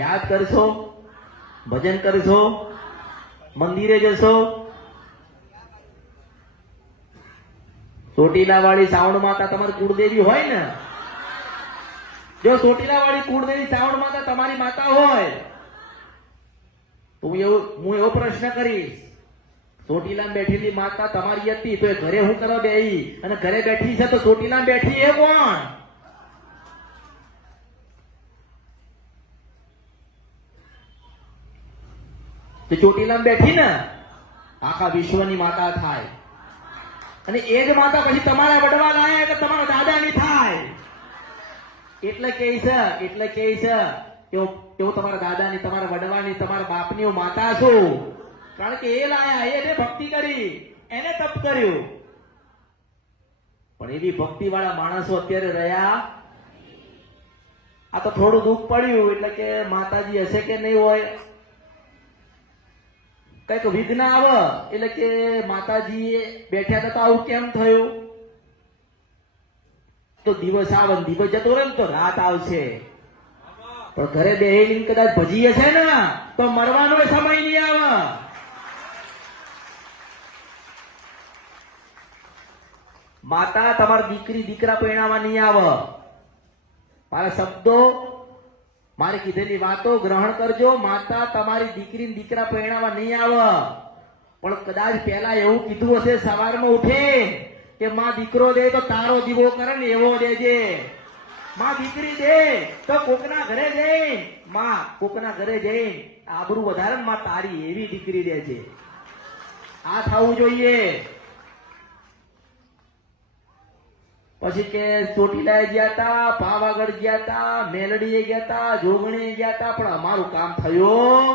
યાદ કરશો, ભજન કરશો, મંદિરે જશો. ચોટીલા વાળી શ્રાવણ માતા તમારી કુળદેવી હોય ને, જો ચોટીલા વાળી કુળદેવી શ્રાવણ માતા તમારી માતા હોય તો હું એવો પ્રશ્ન કરીશ, ચોટીલા બેઠેલી માતા તમારી હતી તો એ ઘરે હું કરવા બેહી, અને ઘરે બેઠી છે તો ચોટીલા બેઠી એ કોણ? તો ચોટીલા બેઠી ને આખા વિશ્વની માતા થાય, અને એ જ માતા પછી તમારા વડવા લાયા એટલે તમારા દાદાની થાય. એટલે કે છે તેઓ તમારા દાદાની, તમારા વડવાની, તમારા બાપની હું માતા છું. કારણ કે એ લાયા, એને ભક્તિ કરી, એને તપ કર્યું. પણ એવી ભક્તિ વાળા માણસો અત્યારે રહ્યા. આ તો થોડું દુઃખ પડ્યું એટલે કે માતાજી હશે કે નહીં હોય, કઈક વિઘ્ન આવે એટલે કે માતાજી બેઠ્યા હતા તો આવું કેમ થયું? તો દિવસ આવે ને દિવસ જતો રહે ને તો રાત આવશે. પણ ઘરે બેહીને કદાચ ભજી હશે ને તો મરવાનો સમય નહીં આવે. માતા તમારા દીકરી દીકરા પરણાવવા નહીં આવે. મારા શબ્દો, મારી કીધેલી વાતો ગ્રહણ કરજો. માતા તમારી દીકરી દીકરા પરણાવવા નહીં આવે. પણ કદાચ પહેલા એવું કીધું હશે સવારમાં ઉઠે કે માં દીકરો દે તો તારો દીવો કરે ને એવો દેજે, માં દીકરી દે તો કોકના ઘરે જઈ, માં કોકના ઘરે જઈ આબરૂ વધારે માં તારી એવી દીકરી દેજે. આ થવું જોઈએ. પછી કે ચોટીલા ગયા તા, પાવાગઢ ગયા તા, મેલડીએ ગયા તા, જોગણીએ ગયા તા, પણ અમારું કામ થયું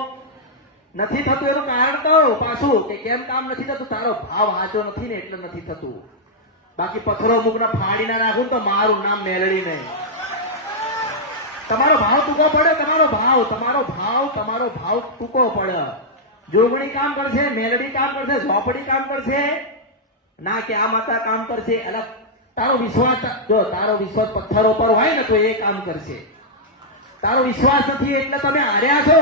નથી. થતું એનું કારણ કહું પાછું કે કેમ કામ નથી થતું? તારો ભાવ સાચો નથી ને એટલે નથી થતું. બાકી પથ્થરો મુકના ફાડી ના નાખું તો મારું નામ મેલડી નહીં. તમારો ભાવ ટૂંકો પડે, તમારો ભાવ ટૂંકો પડે. જોગણી કામ કરશે, મેલડી કામ કરશે, ઝોપડી કામ કરશે ના કે આ માતા કામ કરશે. એટલે તારો વિશ્વાસ, જો તારો વિશ્વાસ પથ્થરો પર હોય ને તો એ કામ કરશે. તારો વિશ્વાસ નથી એટલે તમે હાર્યા છો.